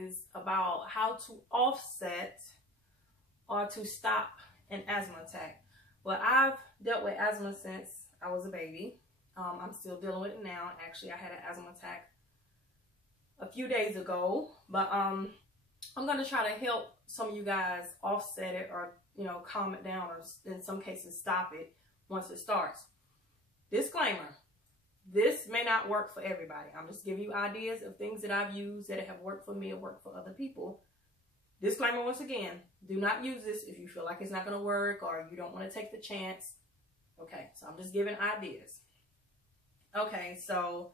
is about how to offset or to stop an asthma attack. Well, I've dealt with asthma since I was a baby. I'm still dealing with it now. Actually, I had an asthma attack a few days ago, but I'm going to try to help some of you guys offset it, or, you know, calm it down, or in some cases stop it once it starts. Disclaimer, this may not work for everybody. I'm just giving you ideas of things that I've used that have worked for me or worked for other people. Disclaimer once again, do not use this if you feel like it's not going to work or you don't want to take the chance. Okay, so I'm just giving ideas. Okay, so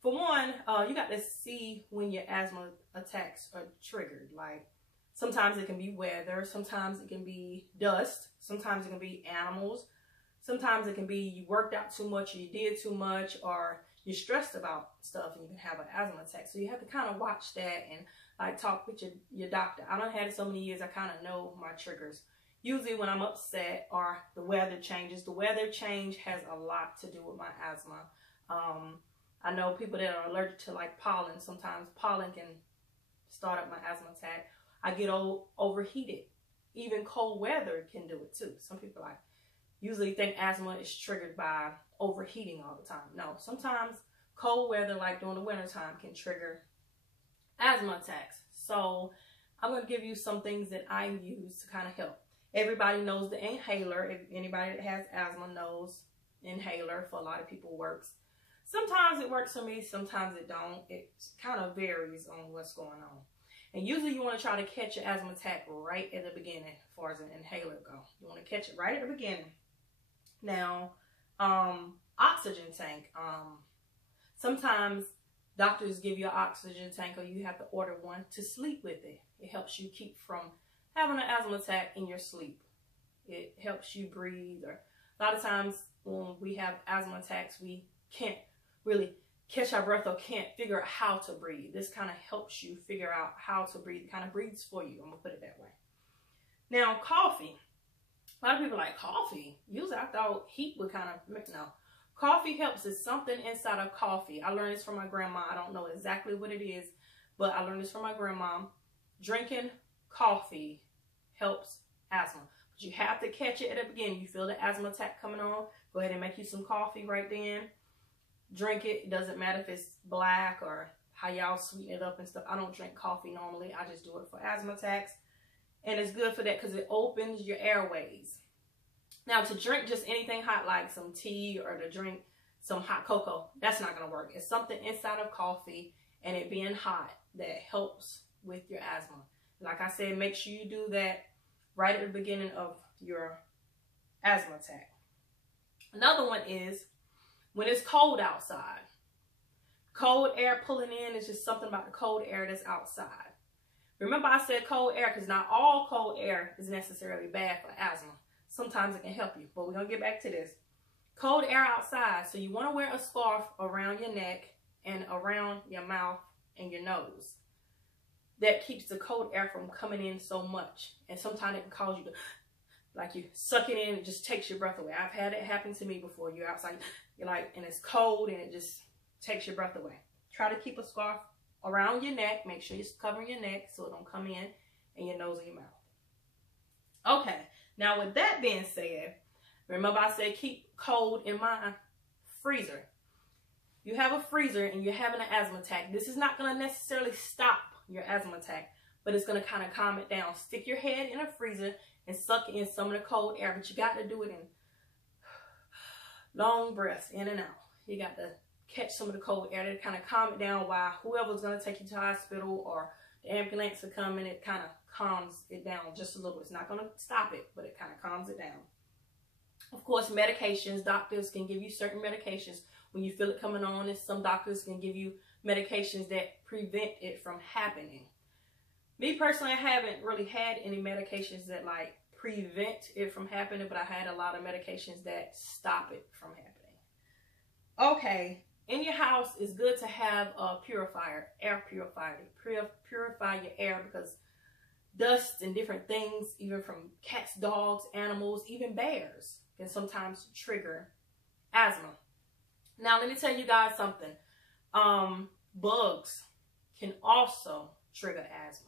for one, you got to see when your asthma attacks are triggered. Like, sometimes it can be weather, sometimes it can be dust, sometimes it can be animals, sometimes it can be you worked out too much, or you did too much, or you're stressed about stuff and you can have an asthma attack. So you have to kind of watch that and like talk with your doctor. I done had it so many years, I kind of know my triggers. Usually when I'm upset or the weather changes. The weather change has a lot to do with my asthma. I know people that are allergic to like pollen. Sometimes pollen can start up my asthma attack. I get overheated. Even cold weather can do it too. Some people like usually think asthma is triggered by overheating all the time. No, sometimes cold weather, like during the winter time, can trigger asthma attacks. So I'm going to give you some things that I use to kind of help. Everybody knows the inhaler. If anybody that has asthma knows inhaler for a lot of people works. Sometimes it works for me, sometimes it don't. It kind of varies on what's going on. And usually you want to try to catch an asthma attack right at the beginning as far as an inhaler go. You want to catch it right at the beginning. Now, oxygen tank. Sometimes doctors give you an oxygen tank, or you have to order one to sleep with it. It helps you keep from having an asthma attack in your sleep. It helps you breathe. Or a lot of times when we have asthma attacks, we can't really catch our breath or can't figure out how to breathe. This kind of helps you figure out how to breathe. It kind of breathes for you. I'm going to put it that way. Now, coffee. A lot of people like coffee. Usually I thought heat would kind of, no. Coffee helps. There's something inside of coffee. I learned this from my grandma. I don't know exactly what it is, but I learned this from my grandma. Drinking coffee helps asthma. But you have to catch it at the beginning. You feel the asthma attack coming on, go ahead and make you some coffee right then. Drink it. It doesn't matter if it's black or how y'all sweeten it up and stuff. I don't drink coffee normally. I just do it for asthma attacks. And it's good for that because it opens your airways. Now, to drink just anything hot like some tea or to drink some hot cocoa, that's not going to work. It's something inside of coffee and it being hot that helps with your asthma. Like I said, make sure you do that right at the beginning of your asthma attack. Another one is when it's cold outside. Cold air pulling in is just something about the cold air that's outside. Remember I said cold air because not all cold air is necessarily bad for asthma. Sometimes it can help you, but we're going to get back to this. Cold air outside, so you want to wear a scarf around your neck and around your mouth and your nose. That keeps the cold air from coming in so much. And sometimes it can cause you to, like you suck it in, it just takes your breath away. I've had it happen to me before. You're outside, you're like, and it's cold and it just takes your breath away. Try to keep a scarf around your neck. Make sure you're covering your neck so it don't come in and your nose and your mouth. Okay, now with that being said, remember I said keep cold in my freezer. You have a freezer and you're having an asthma attack. This is not going to necessarily stop your asthma attack, but it's going to kind of calm it down. Stick your head in a freezer and suck in some of the cold air, but you got to do it in long breaths, in and out. You got to catch some of the cold air to kind of calm it down while whoever's going to take you to the hospital or the ambulance will come and it kind of calms it down just a little. It's not going to stop it, but it kind of calms it down. Of course, medications, doctors can give you certain medications when you feel it coming on, and some doctors can give you medications that prevent it from happening. Me personally, I haven't really had any medications that like prevent it from happening, but I had a lot of medications that stop it from happening. Okay, in your house, it's good to have a purifier, air purifier, to purify your air because dust and different things, even from cats, dogs, animals, even bears, can sometimes trigger asthma. Now, let me tell you guys something. Bugs can also trigger asthma.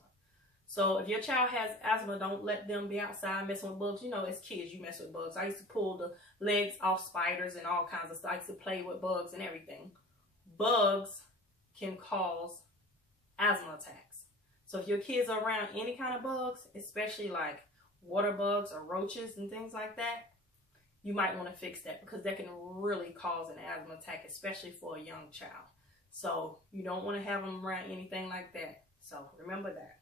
So if your child has asthma, don't let them be outside messing with bugs. You know, as kids, you mess with bugs. I used to pull the legs off spiders and all kinds of stuff. I used to play with bugs and everything. Bugs can cause asthma attacks. So if your kids are around any kind of bugs, especially like water bugs or roaches and things like that, you might want to fix that, because that can really cause an asthma attack, especially for a young child. So you don't want to have them around anything like that. So remember that.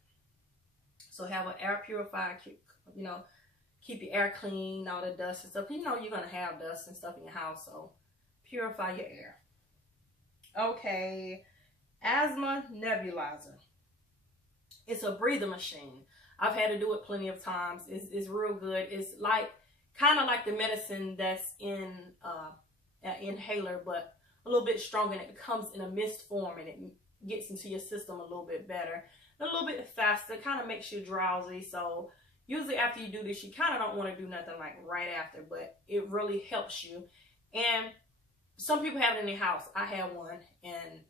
So have an air purifier, you know, keep your air clean, all the dust and stuff. You know you're going to have dust and stuff in your house, so purify your air. Okay, asthma nebulizer. It's a breather machine. I've had to do it plenty of times. It's real good. It's like kind of like the medicine that's in an inhaler, but a little bit stronger, and it comes in a mist form, and it gets into your system a little bit better, a little bit faster. It kind of makes you drowsy. So usually after you do this, you kind of don't want to do nothing like right after, but it really helps you. And some people have it in their house. I have one, and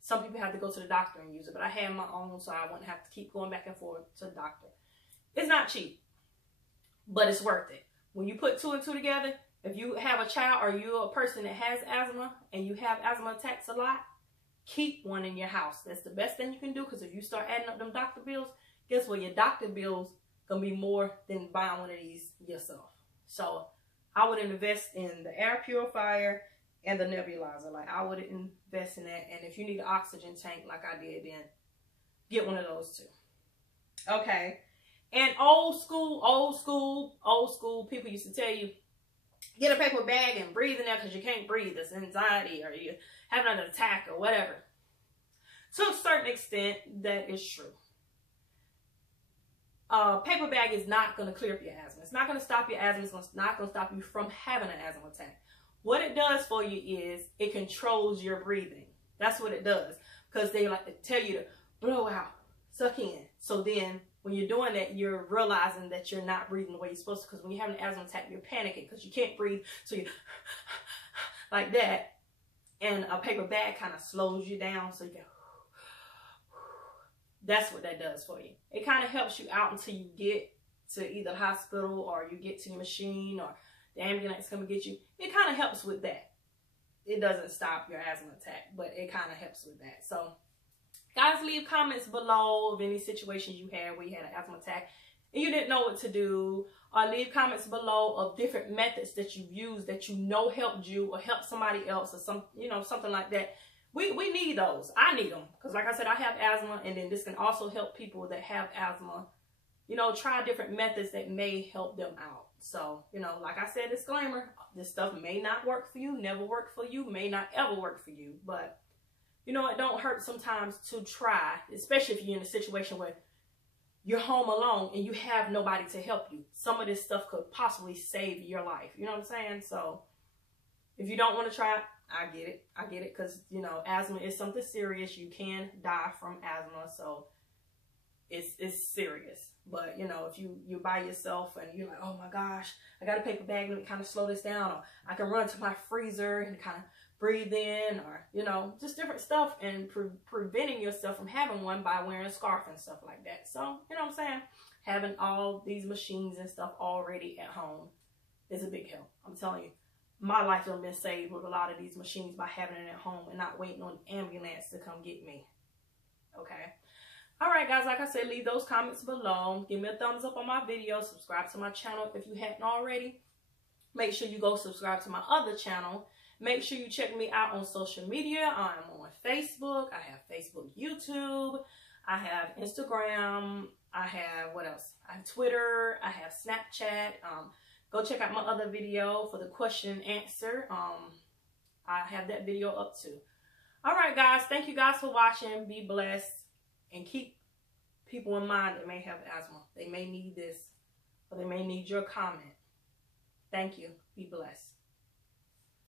some people have to go to the doctor and use it, but I have my own, so I wouldn't have to keep going back and forth to the doctor. It's not cheap, but it's worth it. When you put 2 and 2 together, if you have a child or you're a person that has asthma and you have asthma attacks a lot, keep one in your house. That's the best thing you can do, because if you start adding up them doctor bills, guess what? Your doctor bills gonna be more than buying one of these yourself. So I would invest in the air purifier and the nebulizer. Like, I would invest in that. And if you need an oxygen tank like I did, then get one of those too. Okay. And old school people used to tell you, get a paper bag and breathe in there because you can't breathe. It's anxiety, or you have an attack or whatever. To a certain extent, that is true. Paper bag is not going to clear up your asthma. It's not going to stop your asthma. It's not going to stop you from having an asthma attack. What it does for you is it controls your breathing. That's what it does. Because they like to tell you to blow out, suck in. So then when you're doing that, you're realizing that you're not breathing the way you're supposed to. Because when you have an asthma attack, you're panicking because you can't breathe. So you like that. And a paper bag kind of slows you down. So you go. That's what that does for you. It kind of helps you out until you get to either the hospital, or you get to your machine, or the ambulance come and get you. It kind of helps with that. It doesn't stop your asthma attack, but it kind of helps with that. So guys, leave comments below of any situations you had where you had an asthma attack and you didn't know what to do, or leave comments below of different methods that you've used that you know helped you or helped somebody else, or some, you know, something like that. We need those. I need them, because like I said, I have asthma, and then this can also help people that have asthma, you know, try different methods that may help them out. So, you know, like I said, disclaimer, this stuff may not work for you, never work for you, may not ever work for you, but you know, it don't hurt sometimes to try, especially if you're in a situation where you're home alone and you have nobody to help you. Some of this stuff could possibly save your life. You know what I'm saying? So if you don't want to try it, I get it. I get it, because, you know, asthma is something serious. You can die from asthma, so it's serious. But, you know, if you're by yourself and you're like, oh my gosh, I got a paper bag, let me kind of slow this down, or I can run to my freezer and kind of breathe in, or, you know, just different stuff, and preventing yourself from having one by wearing a scarf and stuff like that. So, you know what I'm saying? Having all these machines and stuff already at home is a big help. I'm telling you, my life has been saved with a lot of these machines by having it at home and not waiting on an ambulance to come get me. Okay. All right, guys, like I said, leave those comments below. Give me a thumbs up on my video. Subscribe to my channel if you hadn't already. Make sure you go subscribe to my other channel. Make sure you check me out on social media. I'm on Facebook. I have Facebook, YouTube. I have Instagram. I have, what else? I have Twitter. I have Snapchat. Go check out my other video for the question and answer. I have that video up too. All right, guys. Thank you guys for watching. Be blessed. And keep people in mind that may have asthma. They may need this, or they may need your comment. Thank you. Be blessed.